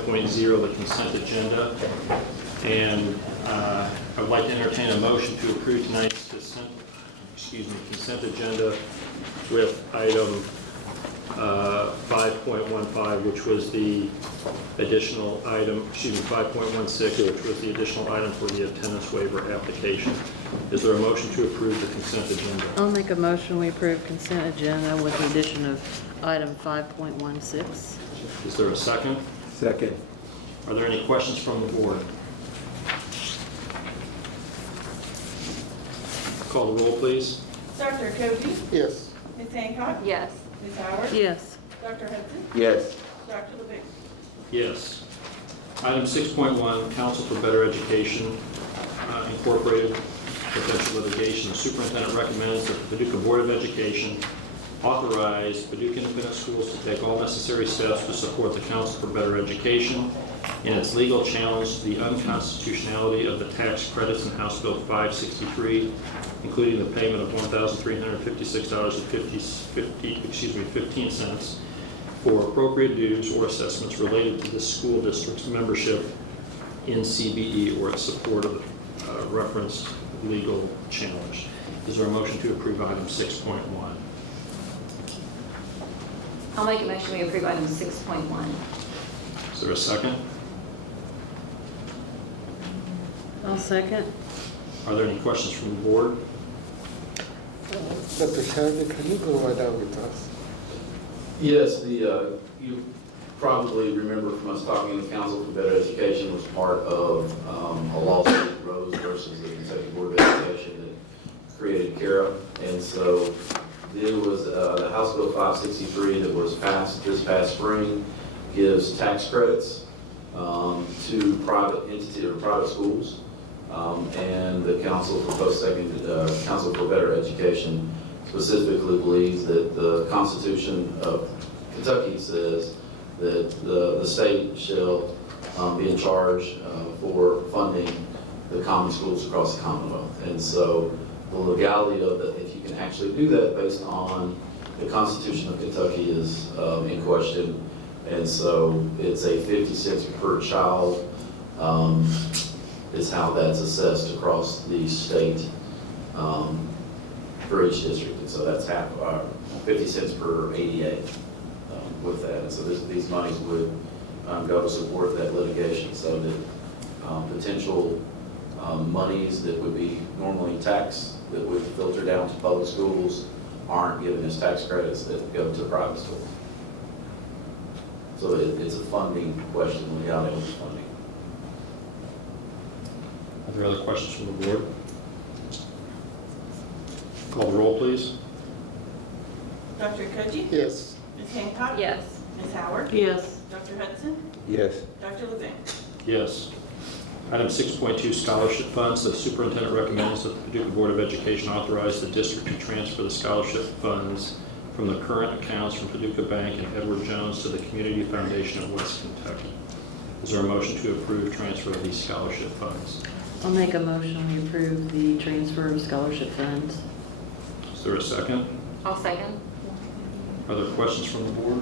5.0, the consent agenda, and I would like to entertain a motion to approve tonight's consent agenda with item 5.15, which was the additional item, 5.16, which was the additional item for the attendance waiver application. Is there a motion to approve the consent agenda? I'll make a motion we approve consent agenda with the addition of item 5.16. Is there a second? Second. Are there any questions from the board? Call the roll, please. Dr. Kobe? Yes. Ms. Hancock? Yes. Ms. Howard? Yes. Dr. Hudson? Yes. Dr. LeVick? Yes. Item 6.1, Council for Better Education, Incorporated, potential litigation. The superintendent recommends that the Paducah Board of Education authorize Paducah Independent Schools to take all necessary steps to support the Council for Better Education in its legal challenge to the unconstitutionality of the tax credits in House Bill 563, including the payment of $1,356.15 for appropriate dues or assessments related to the school district's membership in CBE or its support of the referenced legal challenge. Is there a motion to approve item 6.1? I'll make a motion we approve item 6.1. Is there a second? I'll second. Are there any questions from the board? Dr. Sharma, can you go right down with us? Yes, you probably remember from us talking, the Council for Better Education was part of a lawsuit, Rose versus the Kentucky Board of Education, that created CARA. And so there was the House Bill 563 that was passed this past spring, gives tax credits to private entities or private schools. And the Council for Council for Better Education specifically believes that the Constitution of Kentucky says that the state shall be in charge for funding the common schools across the Commonwealth. And so the legality of that, if you can actually do that based on the Constitution of Kentucky, is in question. And so it's a 50 cents per child is how that's assessed across the state for each district. And so that's 50 cents per ADA with that. And so these monies would go to support that litigation, so that potential monies that would be normally taxed that would filter down to public schools aren't given as tax credits that go to private schools. So it's a funding question, legality of funding. Are there other questions from the board? Call the roll, please. Dr. Koji? Yes. Ms. Hancock? Yes. Ms. Howard? Yes. Dr. Hudson? Yes. Dr. LeVick? Yes. Item 6.2, scholarship funds. The superintendent recommends that the Paducah Board of Education authorize the district to transfer the scholarship funds from the current accounts from Paducah Bank and Edward Jones to the Community Foundation of West Kentucky. Is there a motion to approve transfer of these scholarship funds? I'll make a motion we approve the transfer of scholarship funds. Is there a second? I'll second. Uh, Are there questions from the board?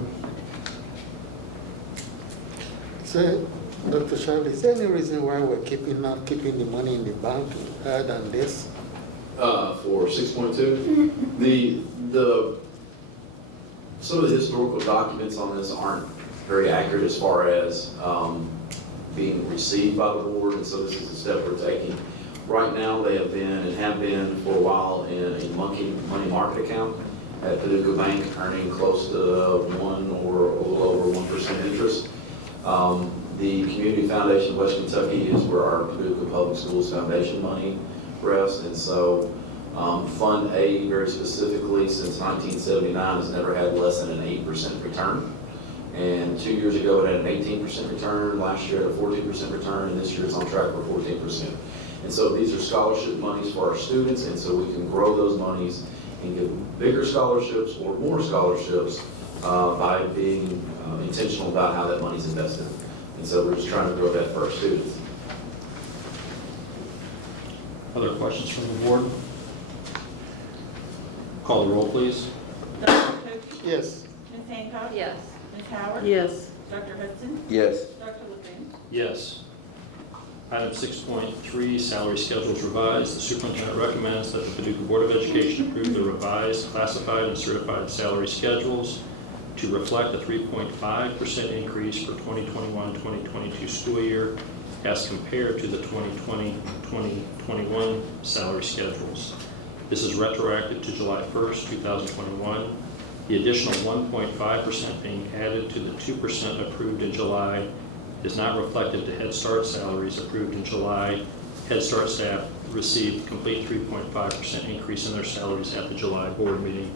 So, Dr. Sharma, is there any reason why we're not keeping the money in the bank rather than this? For 6.2, some of the historical documents on this aren't very accurate as far as being received by the board, and so this is a step we're taking. Right now, they have been and have been for a while in a money market account at Paducah Bank, earning close to 1 or a little over 1% interest. The Community Foundation of West Kentucky is where our Paducah Public Schools Foundation money rests, and so Fund A, very specifically, since 1979, has never had less than an 8% return. And 2 years ago, it had an 18% return. Last year, it had a 14% return, and this year it's on track for 14%. And so these are scholarship monies for our students, and so we can grow those monies and give bigger scholarships or more scholarships by being intentional about how that money's invested. And so we're just trying to grow that for our students. Other questions from the board? Call the roll, please. Dr. Koji? Yes. Ms. Hancock? Yes. Ms. Howard? Yes. Dr. Hudson? Yes. Dr. Yes. Item 6.3, salary schedules revised. The superintendent recommends that the Paducah Board of Education approve the revised classified and certified salary schedules to reflect a 3.5% increase for 2021-2022 school year as compared to the 2020-2021 salary schedules. This is retroactive to July 1st, 2021. The additional 1.5% being added to the 2% approved in July is not reflected to Head Start salaries approved in July. Head Start staff received complete 3.5% increase in their salaries at the July board meeting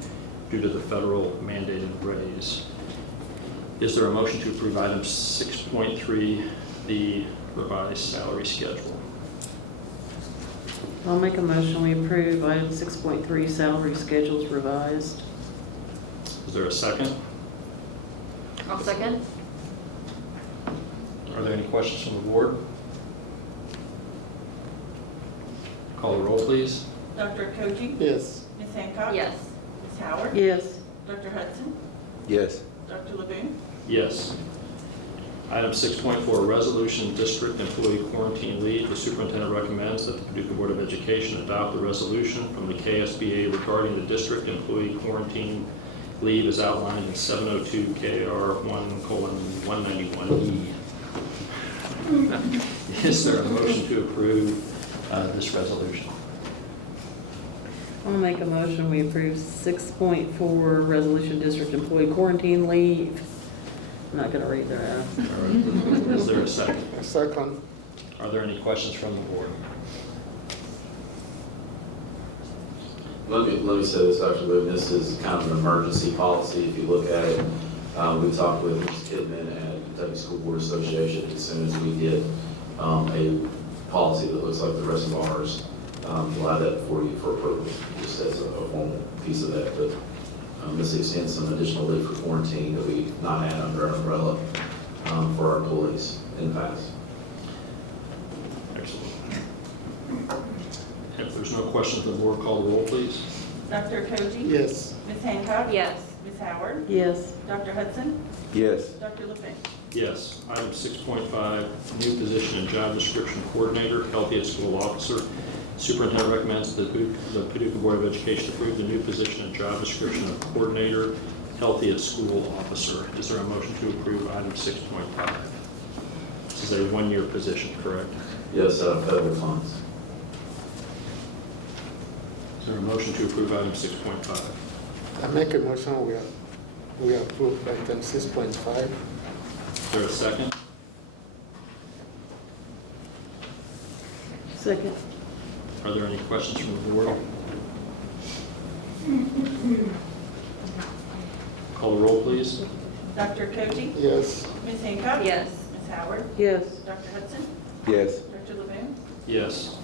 due to the federal mandated raise. Is there a motion to approve item 6.3, the revised salary schedule? I'll make a motion, we approve item 6.3, salary schedules revised. Is there a second? I'll second. Are there any questions from the board? Call the roll, please. Dr. Koji? Yes. Ms. Hancock? Yes. Ms. Howard? Yes. Dr. Hudson? Yes. Dr. LeBoon? Yes. Item 6.4, resolution district employee quarantine leave. The superintendent recommends that the Paducah Board of Education adopt the resolution from the KSBA regarding the district employee quarantine leave as outlined in 702 KR 1:191E. Is there a motion to approve this resolution? I'll make a motion, we approve 6.4, resolution district employee quarantine leave. I'm not gonna read that out. All right. Is there a second? A second. Are there any questions from the board? Let me say this, Dr. Boone, this is kind of an emergency policy. If you look at it, we talked with Ms. Kidman at Kentucky School Board Association. As soon as we get a policy that looks like the rest of ours, we'll have that for you for approval, just as a formal piece of that. But this extends some additional leave for quarantine that we not had under our umbrella for our employees in the past. Excellent. If there's no questions, the board call the roll, please. Dr. Koji? Yes. Ms. Hancock? Yes. Ms. Howard? Yes. Dr. Hudson? Yes. Dr. LeBoon? Yes. Item 6.5, new position and job description coordinator, healthy at school officer. Superintendent recommends that the Paducah Board of Education approve the new position and job description of coordinator, healthy at school officer. Is there a motion to approve item 6.5? This is a one-year position, correct? Yes, federal funds. Is there a motion to approve item 6.5? I make a motion, we approve item 6.5. Is there a second? Second. Are there any questions from the board? Call the roll, please. Dr. Koji? Yes. Ms. Hancock? Yes. Ms. Howard? Yes. Dr. Hudson? Yes. Dr. LeBoon? Yes.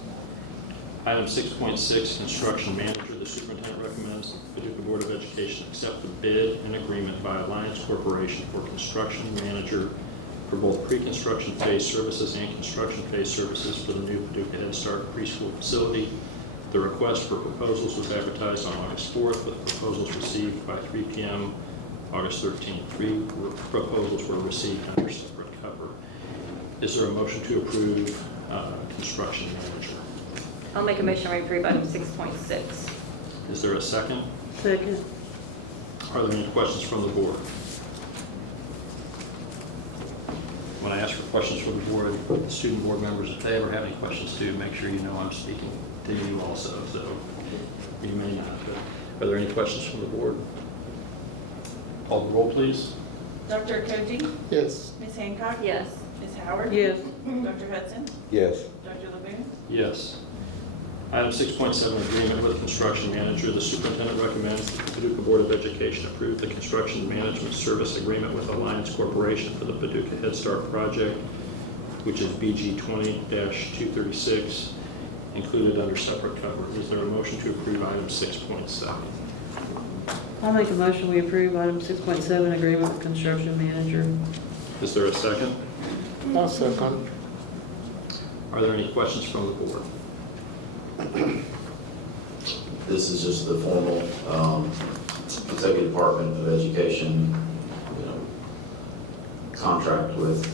Item 6.6, construction manager. The superintendent recommends that the Paducah Board of Education accept the bid and agreement by Alliance Corporation for construction manager for both pre-construction phase services and construction phase services for the new Paducah Head Start preschool facility. The request for proposals was advertised on August 4th, with proposals received by 3 p.m. August 13th. 3 proposals were received under separate cover. Is there a motion to approve construction manager? I'll make a motion to approve item 6.6. Is there a second? Second. Are there any questions from the board? When I ask for questions from the board, the student board members, if they ever have any questions too, make sure you know I'm speaking to you also, so you may not. But are there any questions from the board? Call the roll, please. Dr. Koji? Yes. Ms. Hancock? Yes. Ms. Howard? Yes. Dr. Hudson? Yes. Dr. LeBoon? Yes. Item 6.7, agreement with construction manager. The superintendent recommends that the Paducah Board of Education approve the construction management service agreement with Alliance Corporation for the Paducah Head Start project, which is BG 20-236, included under separate cover. Is there a motion to approve item 6.7? I'll make a motion, we approve item 6.7, agreement with construction manager. Is there a second? I'll second. Are there any questions from the board? This is just the formal Kentucky Department of Education, contract with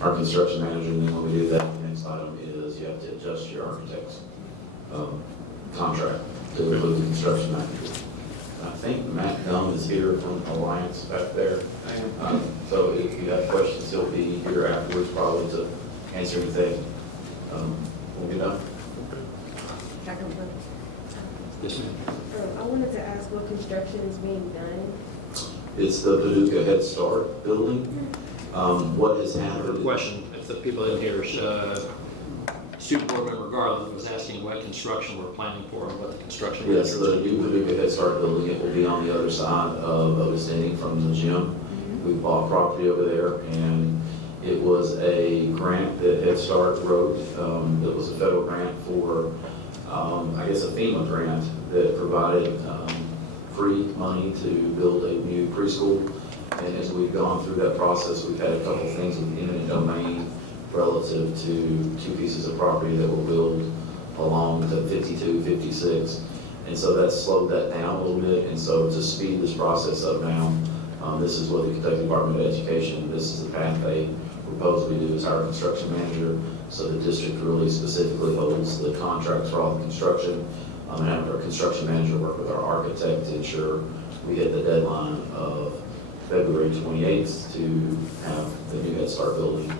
our construction manager, and then when we do that, the next item is you have to adjust your architect's contract to include the construction manager. I think Matt Dunn is here from Alliance back there. So if you have questions, he'll be here afterwards probably to answer anything. We'll be done. Yes, ma'am. I wanted to ask what construction is being done. It's the Paducah Head Start building. What has I have a happened? question. If the people in here, student board member Garland was asking what construction we're planning for and what the construction. Yes, the manager is. new Paducah Head Start building, it will be on the other side of Otis Ending from the gym. We bought property over there, and it was a grant that Head Start wrote. It was a federal grant for, I guess, a FEMA grant that provided free money to build a new preschool. And as we've gone through that process, we've had a couple of things with eminent domain relative to two pieces of property that will build along to 52, 56. And so that's slowed that down a little bit. And so to speed this process up now, this is what the Kentucky Department of Education, this is the path they propose we do as our construction manager. So the district really specifically holds the contracts for all the construction. And have our construction manager work with our architect to ensure we hit the deadline of February 28th to have the new Head Start building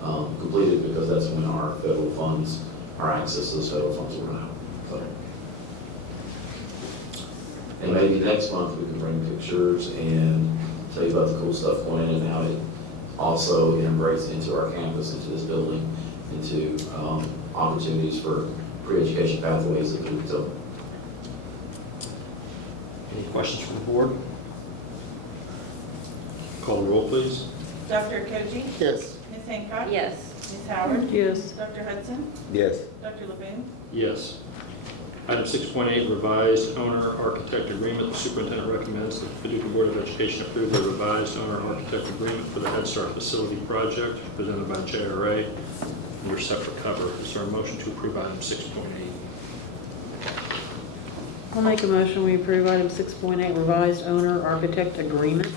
completed, because that's when our federal funds, our access to those federal funds will run out. So. And maybe next month we can bring pictures and tell you about the cool stuff going in and how it also integrates into our campus, into this building, into opportunities for pre-education pathways that we do. Any questions from the board? Call the roll, please. Dr. Koji? Yes. Ms. Hancock? Yes. Ms. Howard? Yes. Dr. Hudson? Yes. Dr. Levine? Yes. Item 6.8, revised owner-architect agreement. The superintendent recommends that the Paducah Board of Education approve the revised owner-architect agreement for the Head Start facility project presented by JRA under separate cover. Is there a motion to approve item 6.8? I'll make a motion, we approve item 6.8, revised owner-architect agreement.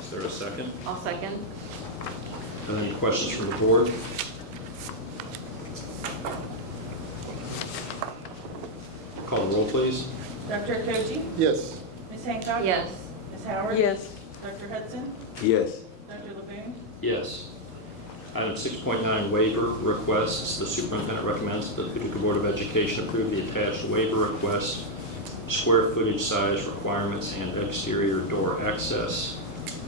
Is there a second? I'll second. Any questions from the board? Call the roll, please. Dr. Koji? Yes. Ms. Hancock? Yes. Ms. Howard? Yes. Dr. Hudson? Yes. Dr. Levine? Yes. Item 6.9, waiver requests. The superintendent recommends that the Paducah Board of Education approve the attached waiver request, square footage, size requirements, and exterior door access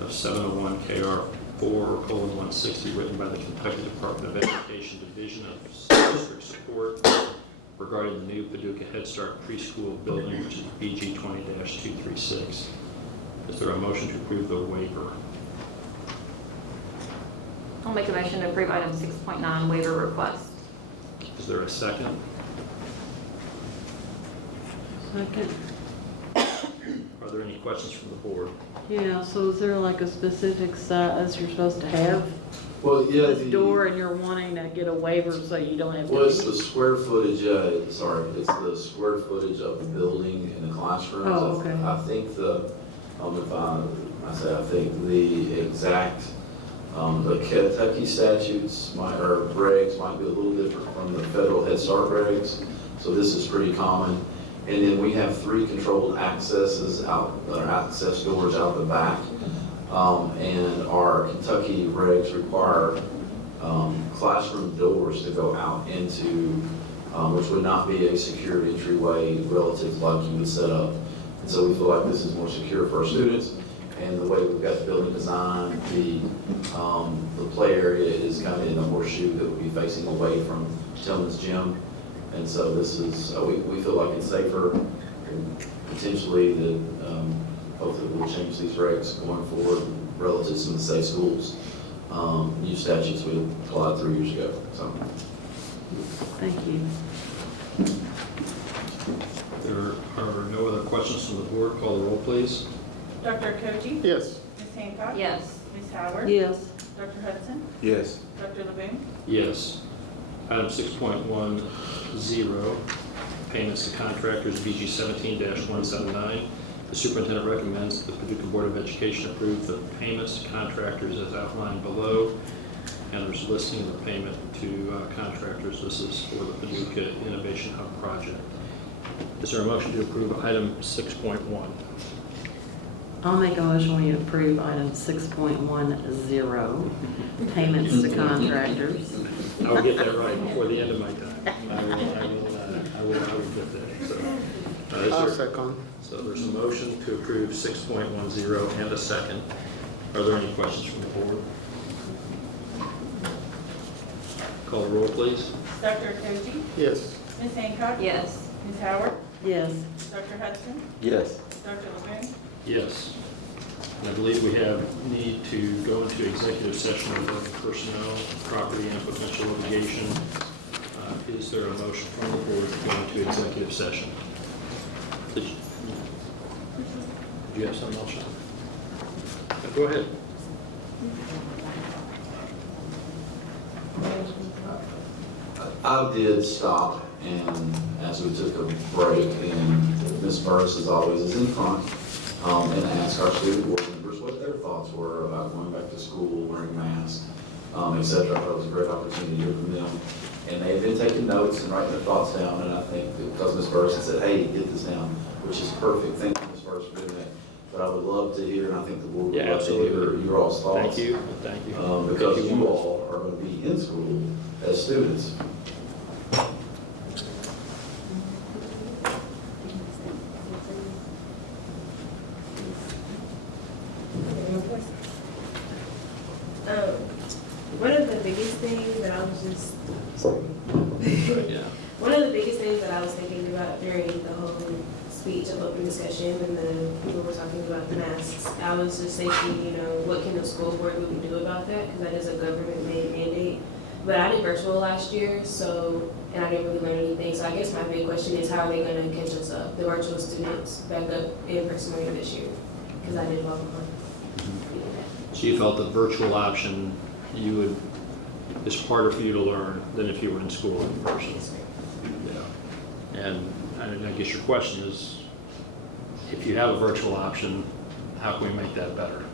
of 701 KR 4:160, written by the Kentucky Department of Education Division of District Support regarding the new Paducah Head Start preschool building, which is BG 20-236. Is there a motion to approve the waiver? I'll make a motion to approve item 6.9 waiver request. Is there a second? Second. Are there any questions from the board? Yeah, so is there like a specific size you're supposed to have? Well, yeah. This door, and you're wanting to get a waiver so you don't have to. Well, it's the square footage, it's the square footage of the building and the classrooms. Oh, okay. I think I think the exact, the Kentucky statutes or regs might be a little different from the federal Head Start regs. So this is pretty common. And then we have 3 controlled accesses out, or access doors out the back. And our Kentucky regs require classroom doors to go out into, which would not be a secured entryway relative to like you would set up. And so we feel like this is more secure for our students. And the way we've got the building designed, the play area is kind of in a horseshoe that would be facing away from Tillman's gym. And so this is, we feel like it's safer, and potentially that hopefully we'll change these regs going forward relative to some of the safe schools. New statutes we applied 3 years ago. So. Thank you. There are no other questions from the board. Call the roll, please. Dr. Koji? Yes. Ms. Hancock? Yes. Ms. Howard? Yes. Dr. Hudson? Yes. Dr. Levine? Yes. Item 6.10, payments to contractors, BG 17-179. The superintendent recommends that the Paducah Board of Education approve the payments to contractors as outlined below. and there's a listing of the payment to contractors. This is for the Paducah Innovation Hub project. Is there a motion to approve item 6.1? I'll make a motion we approve item 6.10, payments to contractors. I will get that right before the end of my time. I will get that. So, is I'll there- second. So there's a motion to approve 6.10 and a second. Are there any questions from the board? Call the roll, please. Dr. Cochi? Yes. Ms. Hancock? Yes. Ms. Howard? Yes. Dr. Hudson? Yes. Dr. LeBoon? Yes. And I believe we have need to go into executive session regarding personnel, property, and potential litigation. Is there a motion from the board to go into executive session? Did you have something else, Sean? Go ahead. I did stop, and as we took a break, and Ms. Burris, as always, is in front, and asked our student board members what their thoughts were about going back to school, wearing masks, et cetera. I thought it was a great opportunity to hear from them. And they had been taking notes and writing their thoughts down, and I think because Ms. Burris had said, hey, get this down, which is perfect. Thank you, Ms. Burris, for doing that. But I would love to hear, and I think the board would Yeah, love to hear absolutely. your all's thoughts. Thank you. Thank you. Because Thank you all are going to be in school as students. One of the biggest things that I was just, sorry. Yeah. One of the biggest things that I was thinking about during the whole speech of open discussion when the people were talking about the masks, I was just thinking, you know, what can the school board really do about that? Because that is a government-made mandate. But I did virtual last year, so, and I didn't really learn anything. So I guess my big question is, how are they going to catch us up, the virtual students, back up in person later this year? Because I did fall behind. So you felt the virtual option, is harder for you to learn than if you were in school in person? Yeah. And I guess your question is, if you have a virtual option, how can we make that better?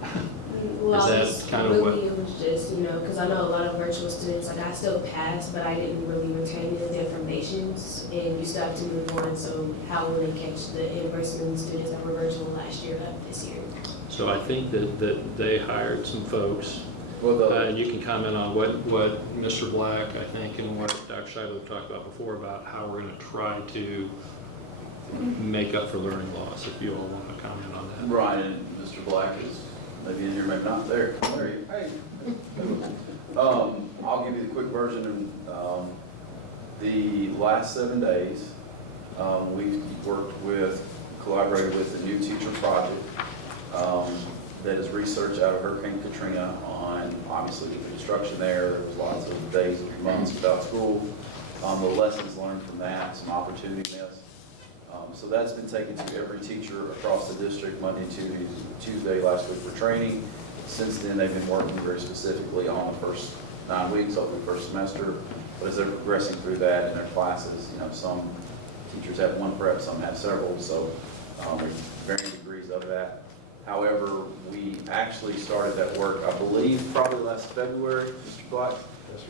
Well, Is that I was kind of really, it was just, you know, because I know a lot of virtual students, like I still passed, but I didn't really retain any of the informations, and you still have to move on, so how will they catch the in-person students that were virtual last year up this year? So I think that they hired some folks, and you can comment on what Mr. Black, I think, and what Dr. Scheidler talked about before about how we're going to try to make up for learning loss, if you all want to comment on that. Right, and Mr. Black is maybe in here, maybe not. There you, hey. I'll give you the quick version. The last 7 days, we've collaborated with a new teacher project that is research out of Hurricane Katrina on, obviously, the construction there. There was lots of days and months without school. The lessons learned from that, some opportunity missed. So that's been taken to every teacher across the district Monday and Tuesday last week for training. Since then, they've been working very specifically on the first 9 weeks of the first semester. But as they're progressing through that in their classes, you know, some teachers have one prep, some have several, so there's varying degrees of that. However, we actually started that work, I believe, probably last February, Mr. Black,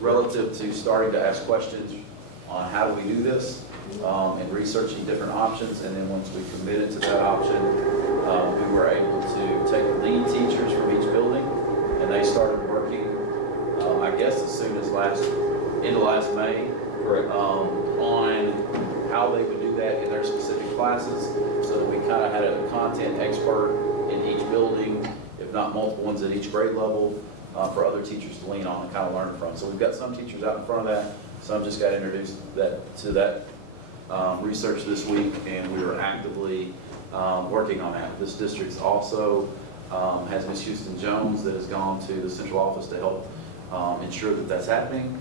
relative to starting to ask questions on how do we do this, and researching different options. And then once we committed to that option, we were able to take the lead teachers from each building, and they started working, I guess as soon as into last May, on how they would do that in their specific classes, so that we kind of had a content expert in each building, if not multiple ones at each grade level, for other teachers to lean on and kind of learn from. So we've got some teachers out in front of that. Some just got introduced to that research this week, and we are actively working on that. This district also has Ms. Houston Jones that has gone to the central office to help ensure that that's happening.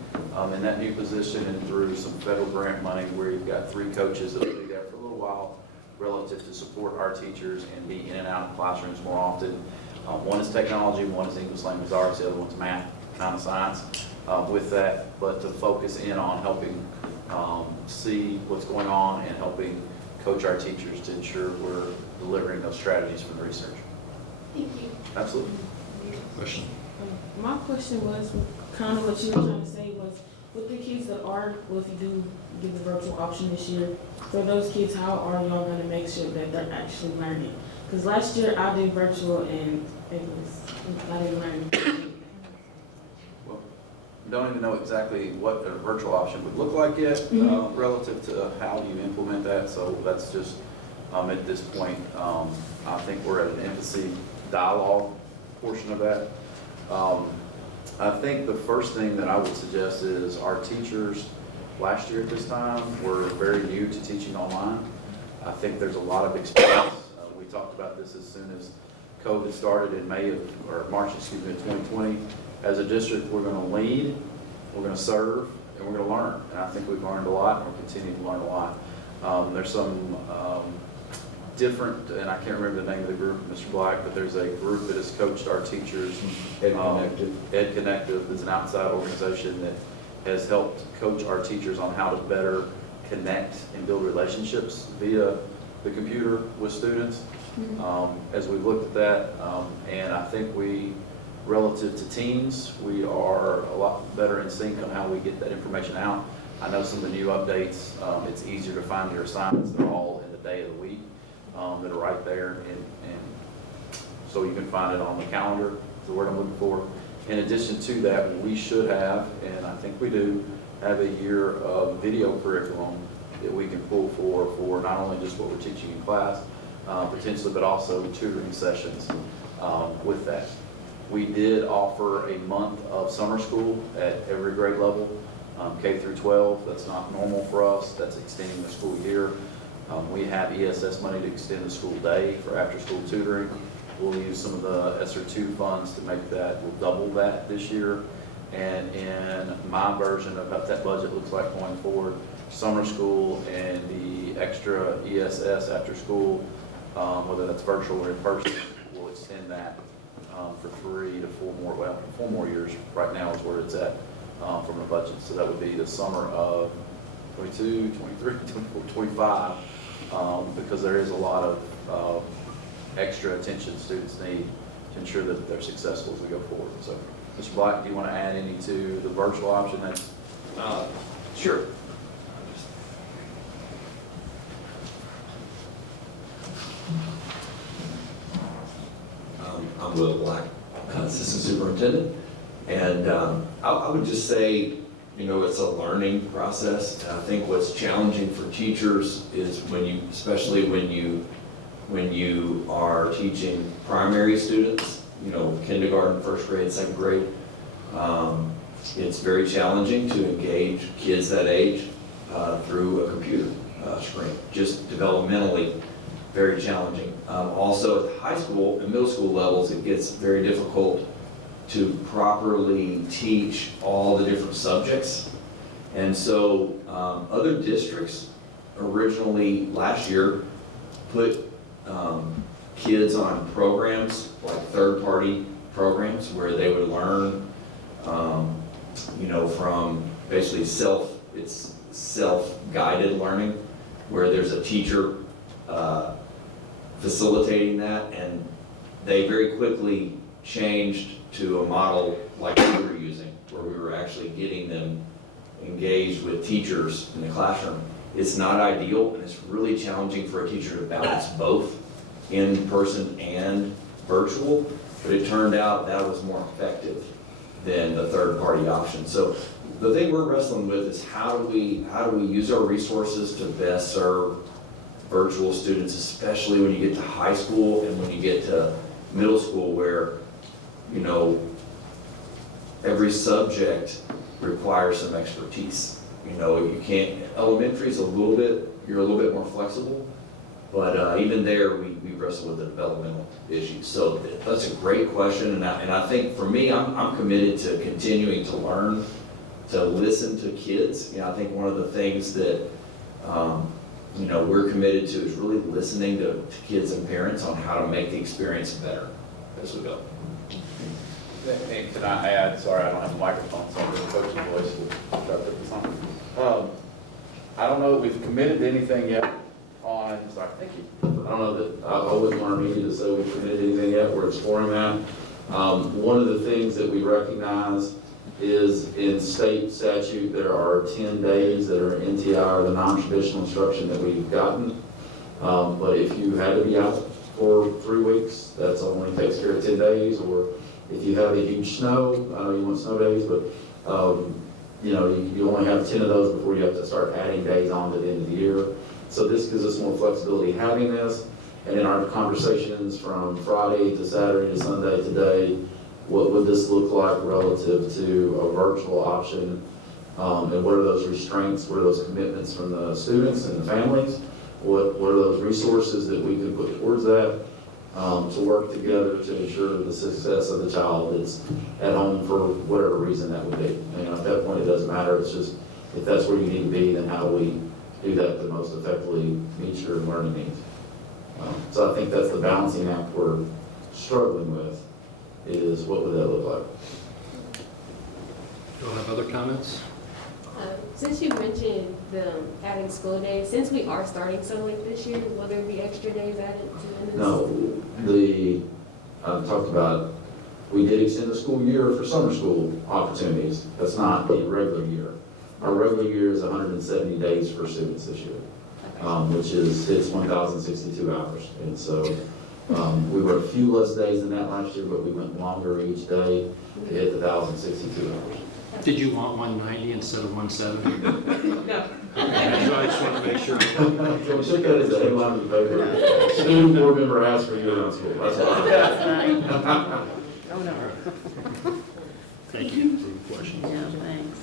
In that new position, and through some federal grant money, where you've got 3 coaches that will be there for a little while relative to support our teachers and be in and out of classrooms more often. One is technology, one is English language arts, the other one's math, kind of science with that, but to focus in on helping see what's going on and helping coach our teachers to ensure we're delivering those strategies from the research. Thank you. Absolutely. Question? My question was, kind of what you were trying to say was, with the kids that are, well, if you do give the virtual option this year, for those kids, how are y'all gonna make sure that they're actually learning? Because last year I did virtual and I didn't learn anything. Well, we don't even know exactly what a virtual option would look like yet, relative to how you implement that, so that's just, at this point, I think we're at an infancy dialogue portion of that. I think the first thing that I would suggest is our teachers last year at this time were very new to teaching online. I think there's a lot of experience. We talked about this as soon as COVID started in March, of 2020. As a district, we're going to lead, we're going to serve, and we're going to learn. And I think we've learned a lot, and we're continuing to learn a lot. There's some different, and I can't remember the name of the group, Mr. Black, but there's a group that has coached our teachers. Ed Connective is an outside organization that has helped coach our teachers on how to better connect and build relationships via the computer with students. As we've looked at that, and I think relative to teams, we are a lot better in sync on how we get that information out. I know some of the new updates, it's easier to find your assignments. They're all in the day of the week. That are right there, and so you can find it on the calendar, is the word I'm looking for. In addition to that, we should have, and I think we do, have a year of video curriculum that we can pull for not only just what we're teaching in class, potentially, but also tutoring sessions with that. We did offer a month of summer school at every grade level, K through 12. That's not normal for us. That's extending the school year. We have ESS money to extend the school day for after-school tutoring. We'll use some of the ESSER 2 funds to make that, we'll double that this year. And in my version of what that budget looks like going forward, summer school and the extra ESS after school, whether that's virtual or in person, we'll extend that for 3 to 4 more, well, 4 more years right now is where it's at from the budget. So that would be the summer of 22, 23, 24, 25. Because there is a lot of extra attention students need to ensure that they're successful as we go forward. So, Mr. Black, do you want to add any to the virtual option? That's sure. I'm Will Black, Assistant Superintendent, and I would just say, you know, it's a learning process. And I think what's challenging for teachers is especially when you are teaching primary students, you know, kindergarten, first grade, second grade. It's very challenging to engage kids that age through a computer screen, just developmentally very challenging. Also at high school and middle school levels, it gets very difficult to properly teach all the different subjects. And so other districts originally last year put kids on programs like third-party programs where they would learn, you know, from basically it's self-guided learning, where there's a teacher facilitating that, and they very quickly changed to a model like we were using, where we were actually getting them engaged with teachers in the classroom. It's not ideal, and it's really challenging for a teacher to balance both in person and virtual, but it turned out that was more effective than the third-party option. So the thing we're wrestling with is how do we use our resources to best serve virtual students, especially when you get to high school and when you get to middle school, where, you know, every subject requires some expertise. You know, you can't, elementary is you're a little bit more flexible, but even there, we wrestle with the developmental issues. So that's a great question, and I think for me, I'm committed to continuing to learn, to listen to kids. You know, I think one of the things that, you know, we're committed to is really listening to kids and parents on how to make the experience better as we go. And can I add, sorry, I don't have a microphone, so I'm going to coach your voice. We'll try to put this on. I don't know that we've committed to anything yet on, sorry, thank you. I don't know that I wouldn't want our media to say we've committed to anything yet. We're exploring that. One of the things that we recognize is in state statute, there are 10 days that are NTI, or the non-traditional instruction that we've gotten. But if you had to be out for 3 weeks, that's only takes care of 10 days, or if you have a huge snow, I know you want snow days, but, you know, you only have 10 of those before you have to start adding days on to the end of the year. So this gives us more flexibility having this, and in our conversations from Friday to Saturday to Sunday today, what would this look like relative to a virtual option? And what are those restraints, what are those commitments from the students and the families? What are those resources that we can put towards that to work together to ensure the success of the child that's at home for whatever reason that would be. You know, at that point, it doesn't matter. It's just, if that's where you need to be, then how do we do that to most effectively meet your learning needs? So I think that's the balancing act we're struggling with, is what would that look like? Do you have other comments? Since you mentioned the adding school days, since we are starting so late this year, will there be extra days added to this? No, I talked about, we did extend the school year for summer school opportunities. That's not the regular year. Our regular year is 170 days for students this year, which is, it's 1,062 hours. And so we were a few less days than that last year, but we went longer each day to hit the 1,062 hours. Did you want 190 instead of 170? No. I just want to make sure. So we took that as a headline of the paper. Student board member asked for year-round school. That's all. Oh, no. Thank you for the question. Yeah, thanks.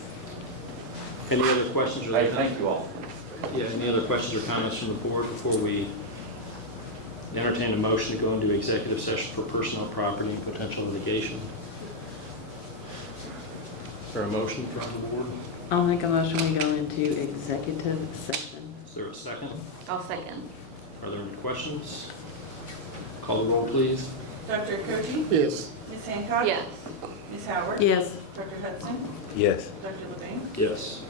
Any other questions? Or Hey, thank you all. Yeah, any other questions or comments from the board before we entertain a motion to go into executive session for personnel, property, and potential litigation? Is there a motion from the board? I'll make a motion, we go into executive session. Is there a second? I'll second. Are there any questions? Call the roll, please. Dr. Koji? Yes. Ms. Hancock? Yes. Ms. Howard? Yes. Dr. Hudson? Yes. Dr. Levine? Yes.